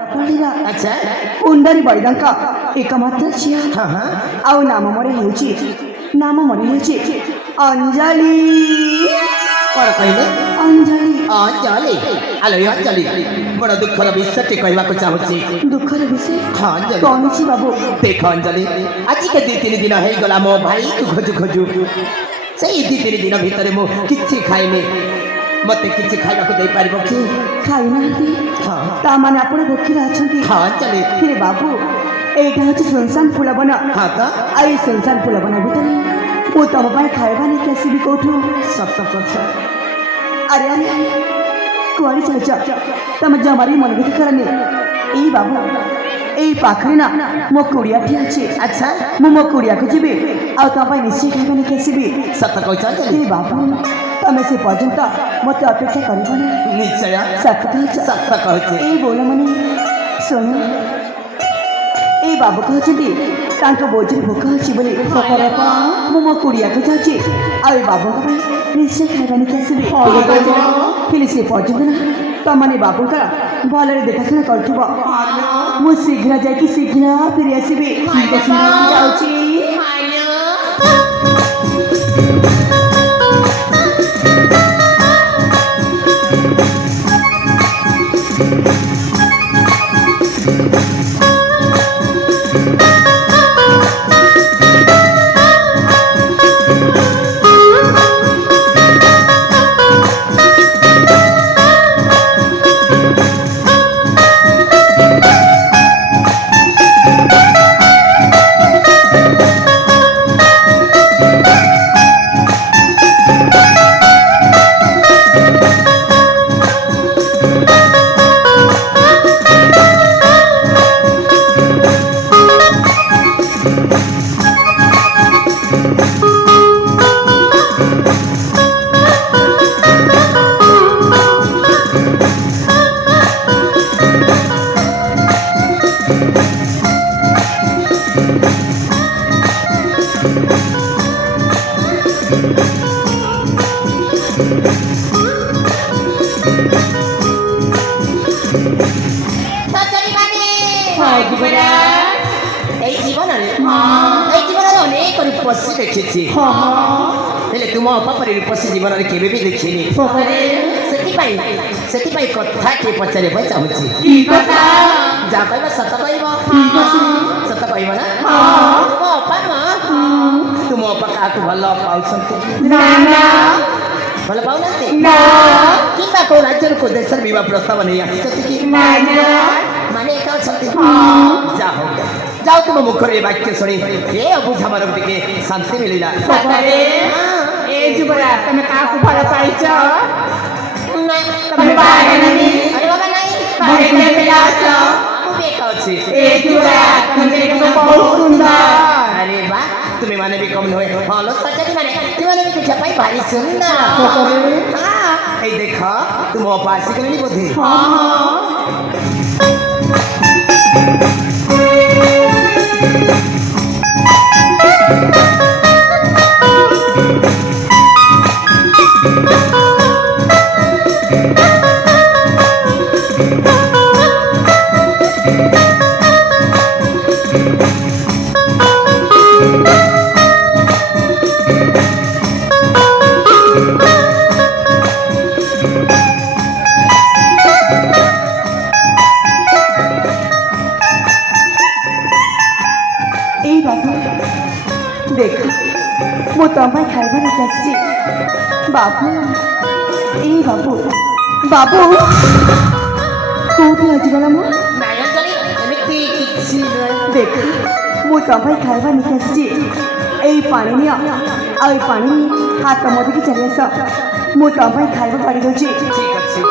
अच्छा कुंडारी बड़ीदांका एकमात्र झिया हाँ हाँ आउ नाम मोर हेउची अंजलि कौन कहले अंजलि अंजलि आलो अंजलि बड़ा दुखर विषयटे कहवाक चाहूची दुखर विषय हाँ अंजलि कौन छी बाबू देख अंजलि आज के दी तीन दिन हो गला मो भाई तू खोजु खोजु से दी तीन दिन भितर मु किछि खाइनी मते किछि खाइबाक दे पारिबो कि खाई नांती हाँ ता माने आपण भूखिला अछंती हाँ अंजलि फिर बाबू एटा होची सुनसान फुलबन हाँ तो आई सुनसान फुलबन भितरे मु तम पाई खाइबा नै कैसी भी कोठू सत कथा अरे अरे कुआरी चल तम जमारी मन भी करनी ए बाबू ए पाखरे ना मो कुड़िया ठी अछि अच्छा मो कुड़िया को जीबे आ तम पाई निश्चय खाइबा नै कैसी भी सत कहछ अंजलि ए बाबू तमे से पर्यंत मते अपेक्षा करिबो निश्चय सत कहछ ए बोल मने सुन ए बाबू कहछदी तांको बोझ भूख अछि बोली सकर मो कुड़िया को जाची आ बाबू का निश्चय खाइबानी कैसे फिर से पर्यंत ना तमने बाबू का भलरे देखाशुना करथुबो मु शीघ्र जाकी शीघ्र फिर आसीबे जाउची पशी देखी हेले तुम पापरे पशी जीवन में केबे भी देखिनी से कथा के पचारे चाहूँगी जा कह सत कह सत कह ना तुम अपा तुम अपा क्या भल पाँच भल पाऊना कि कौ राज्य को देश बह प्रस्ताव नहीं आसी कि माने जा हो जाओ तुम मुखर ये वाक्य शुणी ये अबुझा मानक टिके शांति मिलला ए जुबरा तमे काकू भल पाइछ तमे बागे नहीं अरे बाबा नहीं बागे के पिलाछ तू बेका अछि ए जुबरा तमे देखो बहुत सुंदर अरे वाह तुम्हें माने भी कम होए हालो सच्ची माने तुम्हारे भी कुछ पाई भारी सुंदर हां ए देखा तुम पासी करनी बोधे हां मो तम खाइबा नहीं आसी बाबू ए बाबू बाबू कौटी आजीगला मो देख मो तम खाइबा नहीं आसी ए पानी निया आ पानी हाथ मत की चले आस मो तम खाइबा पड़ी जाऊँ ठीक अच्छे